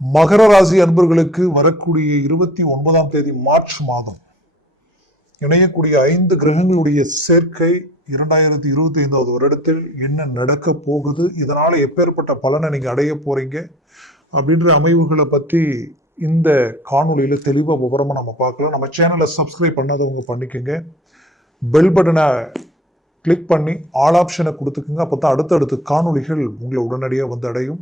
மகர ராசி அன்பர்களுக்கு வரக்கூடிய இருபத்தி ஒன்பதாம் தேதி மார்ச் மாதம் இணையக்கூடிய ஐந்து கிரகங்களுடைய சேர்க்கை இரண்டாயிரத்தி இருபத்தி ஐந்தாவது வருடத்தில் என்ன நடக்க போகுது இதனால் எப்பேற்பட்ட பலனை நீங்கள் அடைய போகிறீங்க அப்படின்ற அமைவுகளை பற்றி இந்த காணொலியில் தெளிவாக விவரமாக நம்ம பார்க்கலாம். நம்ம சேனலை சப்ஸ்கிரைப் பண்ணாதவங்க பண்ணிக்கோங்க. பெல் பட்டனை கிளிக் பண்ணி ஆல் ஆப்ஷனை கொடுத்துக்குங்க. அப்போ தான் அடுத்தடுத்த காணொளிகள் உங்களை உடனடியாக வந்து அடையும்.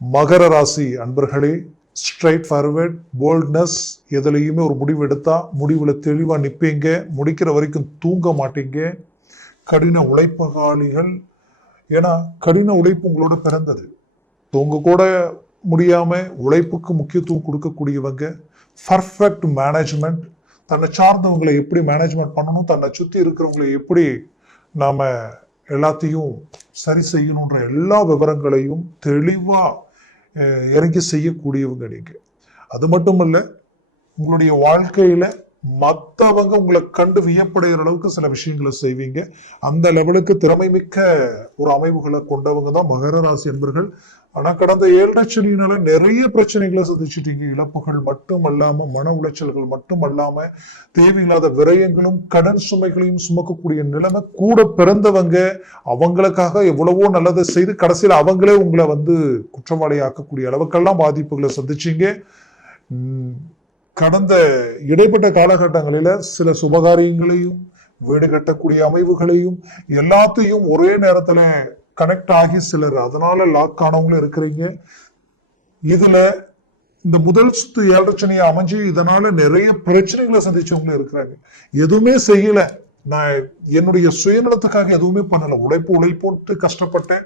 மகர ராசி அன்பர்களே ஸ்ட்ரைட் ஃபார்வர்ட் போல்ட்னஸ் எதுலையுமே ஒரு முடிவு எடுத்தால் முடிவில் தெளிவாக நிற்பீங்க முடிக்கிற வரைக்கும் தூங்க மாட்டீங்க. கடின உழைப்பகாலிகள் ஏன்னா கடின உழைப்பு உங்களோட பிறந்தது. தூங்க கூட முடியாமல் உழைப்புக்கு முக்கியத்துவம் கொடுக்கக்கூடியவங்க பர்ஃபெக்ட் மேனேஜ்மெண்ட் தன்னை சார்ந்தவங்களை எப்படி மேனேஜ்மெண்ட் பண்ணணும் தன்னை சுற்றி இருக்கிறவங்களை எப்படி நாம் எல்லாத்தையும் சரி செய்யணுன்ற எல்லா விவரங்களையும் தெளிவாக இறங்கி செய்யக்கூடியவங்க நீங்கள் அது மட்டுமல்ல உங்களுடைய வாழ்க்கையில் மற்றவங்க உங்களை கண்டு வியப்படைகிற அளவுக்கு சில விஷயங்களை செய்வீங்க. அந்த லெவலுக்கு திறமை மிக்க ஒரு அமைவுகளை கொண்டவங்க தான் மகர ராசி என்பர்கள் ஆனால் கடந்த ஏழரை சனியினால நிறைய பிரச்சனைகளை சந்திச்சிட்டீங்க. இழப்புகள் மட்டும் அல்லாமல் மன உளைச்சல்கள் மட்டும் அல்லாமல் தேவையில்லாத விரயங்களும் கடன் சுமைகளையும் சுமக்கக்கூடிய நிலைமை கூட பிறந்தவங்க அவங்களுக்காக எவ்வளவோ நல்லதை செய்து கடைசியில் அவங்களே உங்களை வந்து குற்றவாளி ஆக்கக்கூடிய அளவுக்கெல்லாம் பாதிப்புகளை சந்திச்சீங்க. கடந்த இடைப்பட்ட காலகட்டங்களில சில சுபகாரியங்களையும் வீடு கட்டக்கூடிய அமைவுகளையும் எல்லாத்தையும் ஒரே நேரத்துல கனெக்ட் ஆகி சிலர் அதனால லாக் ஆனவங்களும் இருக்கிறீங்க. இதுல இந்த முதல் சுத்து ஏழரை அமைஞ்சு இதனால நிறைய பிரச்சனைகளை சந்திச்சவங்களும் இருக்கிறாங்க. எதுவுமே செய்யல. நான் என்னுடைய சுயநலத்துக்காக எதுவுமே பண்ணல. உழைப்பு உழைப்போட்டு கஷ்டப்பட்டேன்.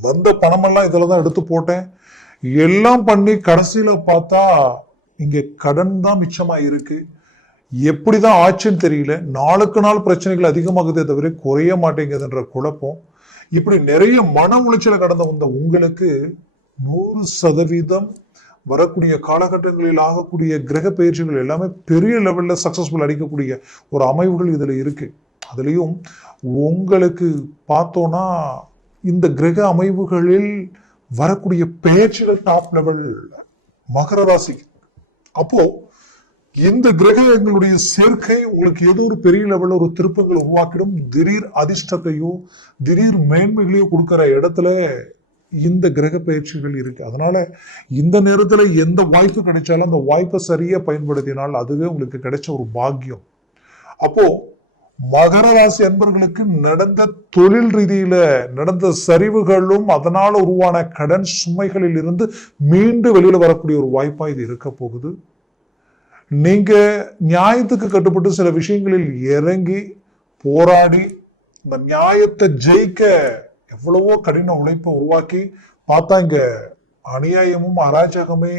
வந்த பணமெல்லாம் இதில் தான் எடுத்து போட்டேன். எல்லாம் பண்ணி கடைசியில் பார்த்தா இங்கே கடன் தான் இருக்குது எப்படி தான் ஆச்சுன்னு தெரியல. நாளுக்கு நாள் பிரச்சனைகள் அதிகமாகுதே தவிர குறைய மாட்டேங்குதுன்ற குழப்பம். இப்படி நிறைய மன உளைச்சலை கடந்த வந்த உங்களுக்கு நூறு சதவீதம் வரக்கூடிய காலகட்டங்களில் ஆகக்கூடிய கிரக பயிற்சிகள் எல்லாமே பெரிய லெவலில் சக்ஸஸ்ஃபுல் அடிக்கக்கூடிய ஒரு அமைவுகள் இதில் இருக்குது அதுலேயும் உங்களுக்கு பார்த்தோன்னா இந்த கிரக அமைவுகளில் வரக்கூடிய பெயர்ச்சிகள் டாப் லெவல் மகர ராசிக்கு. அப்போ இந்த கிரகங்களுடைய சேர்க்கை உங்களுக்கு ஏதோ ஒரு பெரிய லெவலில் ஒரு திருப்பங்களை உருவாக்கிடும். திடீர் அதிர்ஷ்டத்தையோ திடீர் மேன்மைகளையோ கொடுக்குற இடத்துல இந்த கிரக பயிற்சிகள் இருக்கு. அதனால இந்த நேரத்தில் எந்த வாய்ப்பு கிடைச்சாலும் அந்த வாய்ப்பை சரியாக பயன்படுத்தினால் அதுவே உங்களுக்கு கிடைச்ச ஒரு பாக்கியம். அப்போது மகர ராசி அன்பர்களுக்கு நடந்த தொழில் ரீதியில நடந்த சரிவுகளும் அதனால் உருவான கடன் சுமைகளில் இருந்து மீண்டு வெளியில வரக்கூடிய ஒரு வாய்ப்பா இது இருக்க போகுது. நீங்க நியாயத்துக்கு கட்டுப்பட்டு சில விஷயங்களில் இறங்கி போராடி இந்த நியாயத்தை ஜெயிக்க எவ்வளவோ கடின உழைப்பை உருவாக்கி பார்த்தா இங்க அநியாயமும் அராஜகமே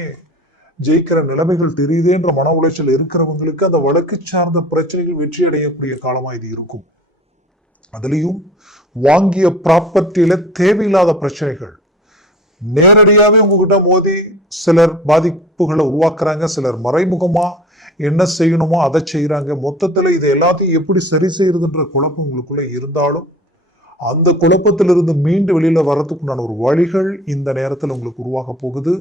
ஜெயிக்கிற நிலைமைகள் தெரியுதேன்ற மன உளைச்சல் இருக்கிறவங்களுக்கு அந்த வழக்கு சார்ந்த பிரச்சனைகள் வெற்றி அடையக்கூடிய காலமா இது இருக்கும். அதுலயும் வாங்கிய ப்ராப்பர்ட்டியில தேவையில்லாத பிரச்சனைகள். நேரடியாவே உங்ககிட்ட மோதி சிலர் பாதிப்புகளை உருவாக்குறாங்க சிலர் மறைமுகமா என்ன செய்யணுமோ அதை செய்யறாங்க மொத்தத்துல இது எல்லாத்தையும் எப்படி சரி செய்யறதுன்ற குழப்பம் உங்களுக்குள்ள இருந்தாலும் அந்த குழப்பத்திலிருந்து மீண்டு வெளியில் வர்றதுக்குண்டான ஒரு வழிகள் இந்த நேரத்தில் உங்களுக்கு உருவாக போகுது.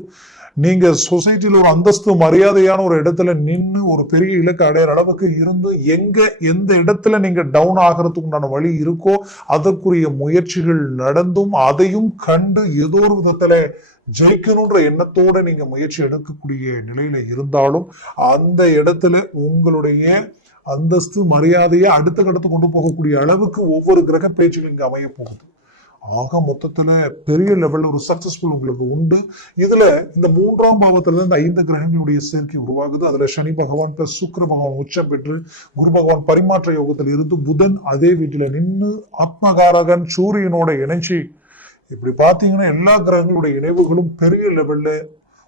நீங்கள் சொசைட்டியில் ஒரு அந்தஸ்து மரியாதையான ஒரு இடத்துல நின்று ஒரு பெரிய இலக்கு அடையிற அளவுக்கு இருந்து எங்கே எந்த இடத்துல நீங்கள் டவுன் ஆகிறதுக்கு உண்டான வழி இருக்கோ அதற்குரிய முயற்சிகள் நடந்தும் அதையும் கண்டு ஏதோ ஒரு விதத்தில் ஜெயிக்கணுன்ற எண்ணத்தோடு நீங்கள் முயற்சி எடுக்கக்கூடிய நிலையில் இருந்தாலும் அந்த இடத்துல உங்களுடைய அந்தஸ்து மரியாதையை அடுத்த கட்டத்து கொண்டு போகக்கூடிய அளவுக்கு ஒவ்வொரு கிரக பேச்சுகள் இங்கே அமைய போகுது. ஆக மொத்தத்துல பெரிய லெவல்ல ஒரு சக்சஸ்ஃபுல் உங்களுக்கு உண்டு. இதுல இந்த மூன்றாம் பாவத்துல இருந்து ஐந்து கிரகங்களுடைய சேர்க்கை உருவாகுது. அதுல சனி பகவான் பிளஸ் சுக்கர பகவான் உச்சம் பெற்று குரு பகவான் பரிமாற்ற யோகத்தில் இருந்து புதன் அதே வீட்டுல நின்று ஆத்மகாரகன் சூரியனோட இணைச்சி இப்படி பாத்தீங்கன்னா எல்லா கிரகங்களுடைய இணைவுகளும் பெரிய லெவல்ல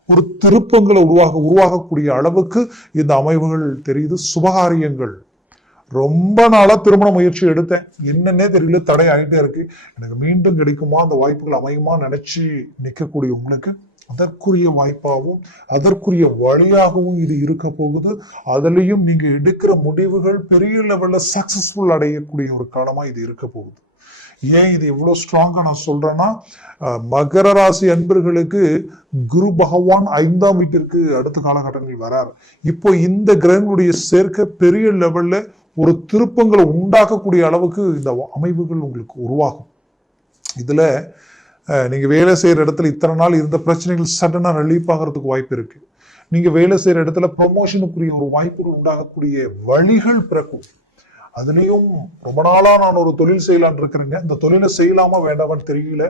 ஒரு திருப்பங்களை உருவாக உருவாகக்கூடிய அளவுக்கு இந்த அமைவுகள் தெரியுது. சுபகாரியங்கள். ரொம்ப நாளா திருமண முயற்சி எடுத்தேன். என்னன்னே தெரியல தடை ஆகிட்டே இருக்கு. எனக்கு மீண்டும் கிடைக்குமா? அந்த வாய்ப்புகள் அமையுமா? நினைச்சு நிற்கக்கூடிய உங்களுக்கு அதற்குரிய வாய்ப்பாகவும் அதற்குரிய வழியாகவும் இது இருக்க போகுது. அதுலயும் நீங்கள் எடுக்கிற முடிவுகள் பெரிய லெவல்ல சக்சஸ்ஃபுல் அடையக்கூடிய ஒரு காலமா இது இருக்க போகுது. ஏன் இது எவ்வளோ ஸ்ட்ராங்காக நான் சொல்றேன்னா மகர ராசி அன்பர்களுக்கு குரு பகவான் ஐந்தாம் வீட்டிற்கு அடுத்த காலகட்டங்கள் வரார். இப்போ இந்த கிரகங்களுடைய சேர்க்கை பெரிய லெவல்ல ஒரு திருப்பங்களை உண்டாக்கக்கூடிய அளவுக்கு இந்த அமைப்புகள் உங்களுக்கு உருவாகும். இதில் நீங்கள் வேலை செய்கிற இடத்துல இத்தனை நாள் இருந்த பிரச்சனைகள் சடனாக ரிலீஃப் ஆகிறதுக்கு வாய்ப்பு இருக்குது நீங்கள் வேலை செய்கிற இடத்துல ப்ரொமோஷனுக்குரிய ஒரு வாய்ப்புகள் உண்டாகக்கூடிய வழிகள் பிறக்கும். அதுலேயும் ரொம்ப நாளாக நான் ஒரு தொழில் செய்யலாம்னு இருக்கிறேங்க இந்த தொழிலை செய்யலாமா வேண்டாமான்னு தெரியல.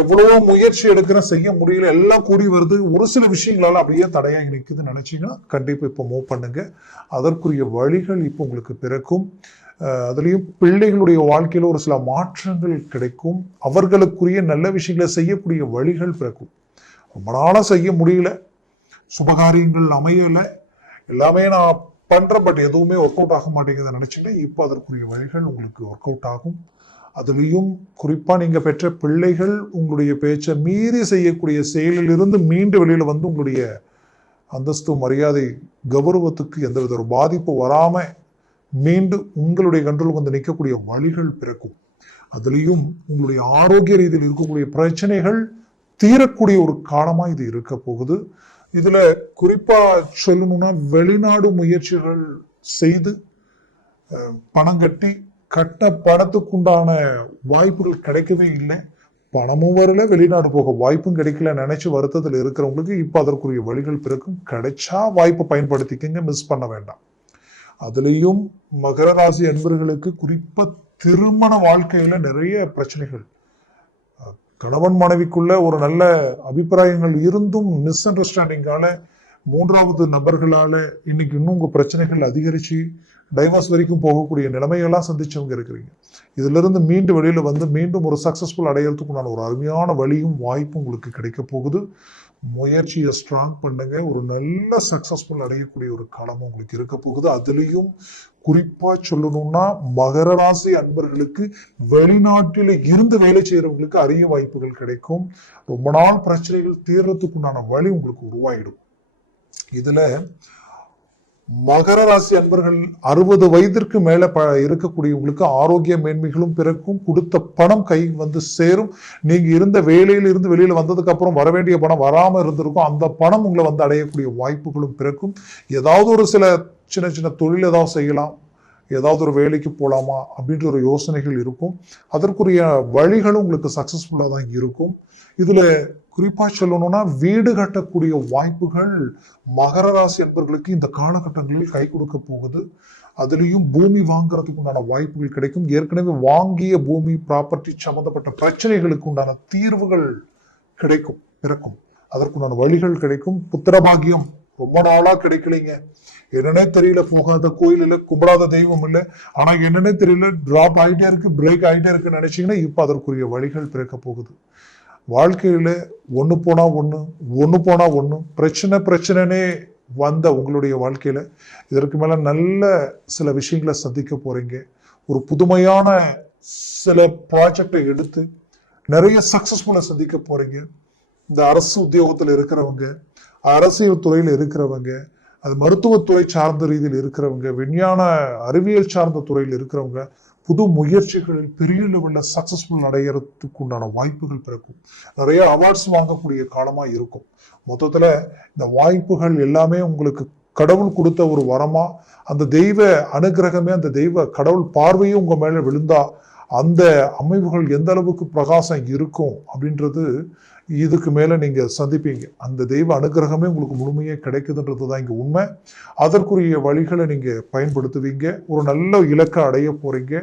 எவ்வளவோ முயற்சி எடுக்கிறேன் செய்ய முடியல எல்லாம் கூடி வருது. ஒரு சில விஷயங்களால அப்படியே தடையாகி நிற்குதுன்னு நினைச்சீங்கன்னா கண்டிப்பாக இப்போ மூவ் பண்ணுங்க. அதற்குரிய வழிகள் இப்போ உங்களுக்கு பிறக்கும். அதுலேயும் பிள்ளைகளுடைய வாழ்க்கையில் ஒரு சில மாற்றங்கள் கிடைக்கும். அவர்களுக்குரிய நல்ல விஷயங்களை செய்யக்கூடிய வழிகள் பிறக்கும். ரொம்ப செய்ய முடியல. சுபகாரியங்கள் அமையலை. எல்லாமே நான் பண்ணுறேன் பட் எதுவுமே ஒர்க் அவுட் ஆக மாட்டேங்குதுன்னு நினைச்சீங்கன்னா இப்போ அதற்குரிய வழிகள் உங்களுக்கு ஒர்க் அவுட் ஆகும். அதுலேயும் குறிப்பாக நீங்கள் பெற்ற பிள்ளைகள் உங்களுடைய பேச்சை மீறி செய்யக்கூடிய செயலிலிருந்து மீண்டு வெளியில் வந்து உங்களுடைய அந்தஸ்து மரியாதை கௌரவத்துக்கு எந்தவித ஒரு பாதிப்பு வராமல் மீண்டு உங்களுடைய கண்ட்ரோலுக்கு வந்து நிற்கக்கூடிய வழிகள் பிறக்கும். அதுலேயும் உங்களுடைய ஆரோக்கிய ரீதியில் இருக்கக்கூடிய பிரச்சனைகள் தீரக்கூடிய ஒரு காலமாக இது இருக்க போகுது. இதில் குறிப்பாக சொல்லணும்னா வெளிநாடு முயற்சிகள் செய்து பணம் கட்டி கட்ட பணத்துக்குண்டான வாய்ப்புகள் கிடைக்கவே இல்லை. பணமும் வரல வெளிநாடு போக வாய்ப்பும் கிடைக்கல நினைச்சு வருத்தத்தில் இருக்கிறவங்களுக்கு இப்போ அதற்குரிய வழிகள் பிறக்கும். கிடைச்சா வாய்ப்பை பயன்படுத்திக்கங்க மிஸ் பண்ண வேண்டாம். அதுலேயும் மகர ராசி அன்பர்களுக்கு குறிப்பாக திருமண வாழ்க்கையில் நிறைய பிரச்சனைகள். கணவன் மனைவிக்குள்ள ஒரு நல்ல அபிப்பிராயங்கள் இருந்தும் மிஸ் அண்டர்ஸ்டாண்டிங்கால மூன்றாவது நபர்களால் இன்னைக்கு இன்னும் உங்கள் பிரச்சனைகள் அதிகரித்து டைவர்ஸ் வரைக்கும் போகக்கூடிய நிலைமையெல்லாம் சந்திச்சவங்க இருக்கிறீங்க. இதுல இருந்து மீண்டு வெளியில் வந்து மீண்டும் ஒரு சக்ஸஸ்ஃபுல் அடையிறதுக்குண்டான ஒரு அருமையான வழியும் வாய்ப்பும் உங்களுக்கு கிடைக்க போகுது. முயற்சியை ஸ்ட்ராங் பண்ணுங்க. ஒரு நல்ல சக்சஸ்ஃபுல் அடையக்கூடிய ஒரு காலமும் உங்களுக்கு இருக்க போகுது. அதுலேயும் குறிப்பாக சொல்லணும்னா மகர ராசி அன்பர்களுக்கு வெளிநாட்டில் இருந்து வேலை செய்கிறவங்களுக்கு அரிய வாய்ப்புகள் கிடைக்கும். ரொம்ப நாள் பிரச்சனைகள் தீர்றதுக்குண்டான வழி உங்களுக்கு உருவாயிடும். இதில் மகர ராசி அன்பர்கள் அறுபது வயதிற்கு மேல ப இருக்கக்கூடியவங்களுக்கு ஆரோக்கிய மேன்மைகளும் பிறக்கும். கொடுத்த பணம் கை வந்து சேரும். நீங்க இருந்த வேலையில இருந்து வெளியில வந்ததுக்கு அப்புறம் வர வேண்டிய பணம் வராம இருந்திருக்கும். அந்த பணம் உங்களை வந்து அடையக்கூடிய வாய்ப்புகளும் பிறக்கும். ஏதாவது ஒரு சில சின்ன சின்ன தொழில் ஏதாவது செய்யலாம். ஏதாவது ஒரு வேலைக்கு போகலாமா அப்படின்ற ஒரு யோசனைகள் இருக்கும். அதற்குரிய வழிகளும் உங்களுக்கு சக்சஸ்ஃபுல்லாக தான் இருக்கும். இதில் குறிப்பா சொல்லணும்னா வீடு கட்டக்கூடிய வாய்ப்புகள் மகர ராசி என்பர்களுக்கு இந்த காலகட்டங்களில் கை கொடுக்க போகுது. அதுலேயும் பூமி வாங்குறதுக்கு உண்டான வாய்ப்புகள் கிடைக்கும். ஏற்கனவே வாங்கிய பூமி ப்ராப்பர்ட்டி சம்மந்தப்பட்ட பிரச்சனைகளுக்கு உண்டான தீர்வுகள் கிடைக்கும் பிறக்கும். அதற்குண்டான வழிகள் கிடைக்கும். புத்திரபாகியம் ரொம்ப நாளா கிடைக்கலைங்க. என்னன்னே தெரியல போகாத கோயில் இல்லை கும்பிடாத தெய்வம் இல்லை. ஆனா என்னன்னே தெரியல டிராப் ஆகிட்டே இருக்கு பிரேக் ஆகிட்டே இருக்குன்னு நினைச்சீங்கன்னா இப்போ அதற்குரிய வழிகள் பிறக்க போகுது. வாழ்க்கையில் ஒன்று போனால் ஒன்று ஒன்று போனால் ஒன்று பிரச்சனை பிரச்சனைனே வந்த உங்களுடைய வாழ்க்கையில் இதற்கு மேலே நல்ல சில விஷயங்களை சந்திக்க போகிறீங்க ஒரு புதுமையான சில ப்ராஜெக்டை எடுத்து நிறைய சக்ஸஸ்ஃபுல்லாக சந்திக்க போகிறீங்க இந்த அரசு உத்தியோகத்தில் இருக்கிறவங்க அரசியல் துறையில் இருக்கிறவங்க அது மருத்துவத்துறை சார்ந்த ரீதியில் இருக்கிறவங்க விஞ்ஞான அறிவியல் சார்ந்த துறையில் இருக்கிறவங்க புது முயற்சிகளில் பெரிய லெவலில் சக்ஸஸ்ஃபுல் அடையிறதுக்கு உண்டான வாய்ப்புகள் பிறக்கும். நிறைய அவார்ட்ஸ் வாங்கக்கூடிய காலமா இருக்கும். மொத்தத்துல இந்த வாய்ப்புகள் எல்லாமே உங்களுக்கு கடவுள் கொடுத்த ஒரு வரமா அந்த தெய்வ அனுகிரகமே அந்த தெய்வ கடவுள் பார்வையும் உங்க மேல விழுந்தா அந்த அமைவுகள் எந்த அளவுக்கு பிரகாசம் இருக்கும் அப்படின்றது இதுக்கு மேலே நீங்கள் சந்திப்பீங்க. அந்த தெய்வ அனுகிரகமே உங்களுக்கு முழுமையாக கிடைக்குதுன்றது தான் இங்கே உண்மை. அதற்குரிய வழிகளை நீங்கள் பயன்படுத்துவீங்க. ஒரு நல்ல இலக்கை அடைய போகிறீங்க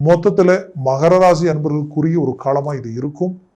மொத்தத்தில் மகர ராசி அன்பர்களுக்குரிய ஒரு காலமாக இது இருக்கும்.